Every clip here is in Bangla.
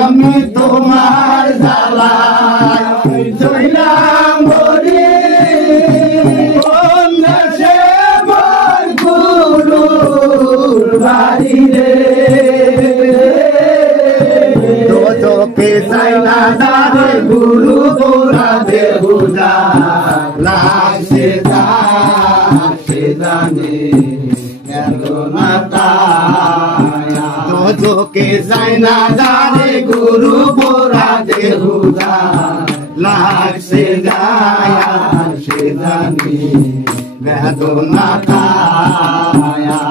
আমি তোমার জ্বালায় জইলাম বলি কোন দেশে মোর গুরুর বাড়ি রে তোকে চাই না দাদে গুরু গোরা দেহুদা লাগছে সে জানে কেন না তায়া তোকে চাই না দাদে গুরু গোরা দেহুদা লাগছে গায়া সে জানে বেদনা তায়া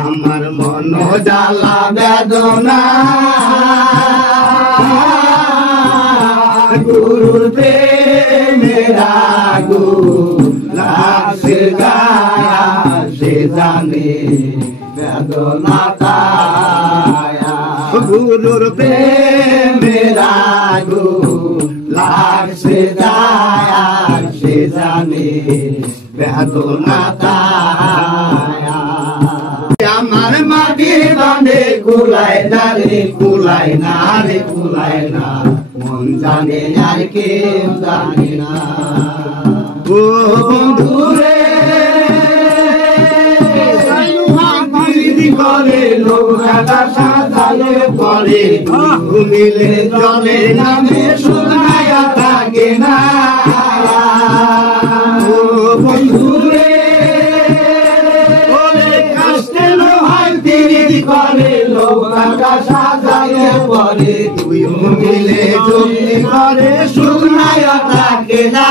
আমার মন জ্বালা বেদনা গুরুর প্রেমেরা গো লাগছে গায়া সে জানে বেদনা তায়া গুরুর প্রেমেরা গো লাগছে গায়া সে জানে বেদনা তায়া আমার মাটির বাঁধে কুলায় না রে কুলায় না রে কুলায় না মন জানে আর কেউ জানে না ও বন্ধুরে করে লোহাটা সাজালে পরে ঘুমিলে জলে নামে শুনায়া থাকে না ও বন্ধুরে করে লোহাটা সাজালে পরে তুই মিলে জমি করে শুনায়া থাকে না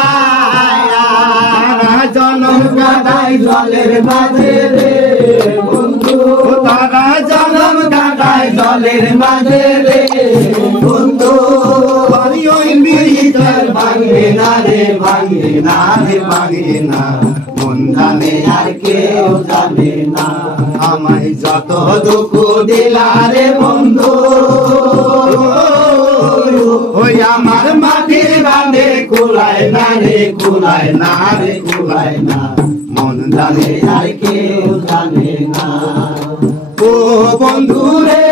জনম কাটাই জলের মাঝে রে বন্ধু তারা জনম কাটাই জলের মাঝে রে বন্ধু ওই মিহিতার ভাঙে না রে ভাঙে না রে ভাঙে না মন জানে আর কেউ জানে না আমায় যত দুঃখ দিলা রে বন্ধু ওই আমার মাটির বাঁধে কুলায় না রে কুলায় না রে কুলায় না মন জানে আর কেউ জানে না ও বন্ধু রে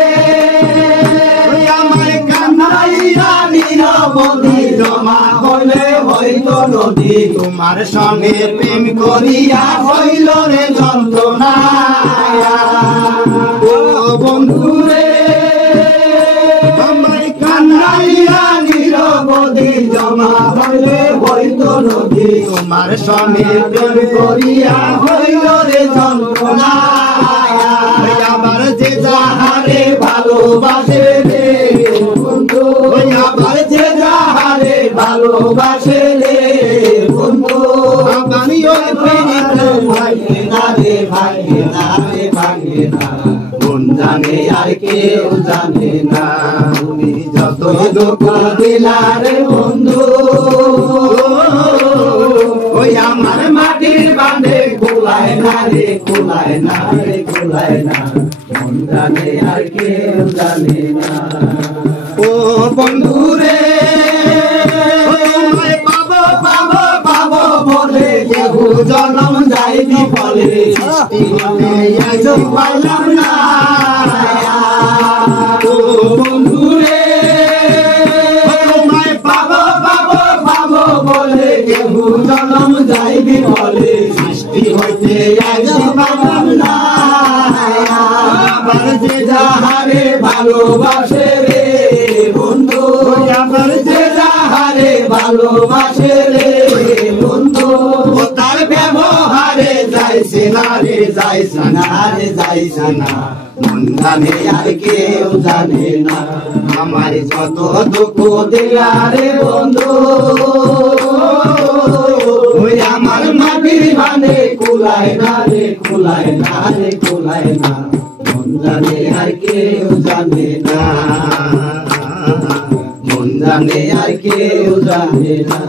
আমায় কান্নাইয়া নিরবধি জমা হইলে হইতো নদী তোমার সঙ্গে প্রেম করিয়া হইল রে যন্ত্রণা ও বন্ধু রে আমায় কান্নাইয়া নিরবধি জমা হইলে হইতো নদী তোমার সঙ্গে প্রেম করিয়া হইল রে যন্ত্রণা আবার যে যাহারে ভালোবাসে রে বন্ধু আবার যে যাহারে ভালোবাসে রে বন্ধু আমি ওই ভাঙে না রে ভাঙে না রে ভাঙে না মন জানে আর কেউ জানে না তুমি যত দুঃখ দিলা রে বন্ধু ওই আমার মাটির বাঁধে কুলায় না রে কুলায় না রে কুলায় না মন জানে আর কেউ জানে না ও বন্ধু রে পাবো পাবো পাবো বলে কেউ জনম যাইনি বলে পাইলাম না ও বন্ধু রে পাবো পাবো পাবো বলে কেউ জনম যাইনি বলে সৃষ্টি হইতে পাইলাম না আবার যে যাহারে ভালোবাসে রে বন্ধু আবার যে যাহারে ভালোবাসে রে বন্ধু তার ব্যবহারে যাইছে না রে যাইছে না রে যাইছে না মন জানে আর কেউ জানে না আমার যত দুঃখ দিলা রে বন্ধু ওই আমার মাটির বাঁধে কুলায় না রে কুলায় না রে কুলায় না মন জানে আর কেউ জানে না মন জানে আর কেউ জানে না।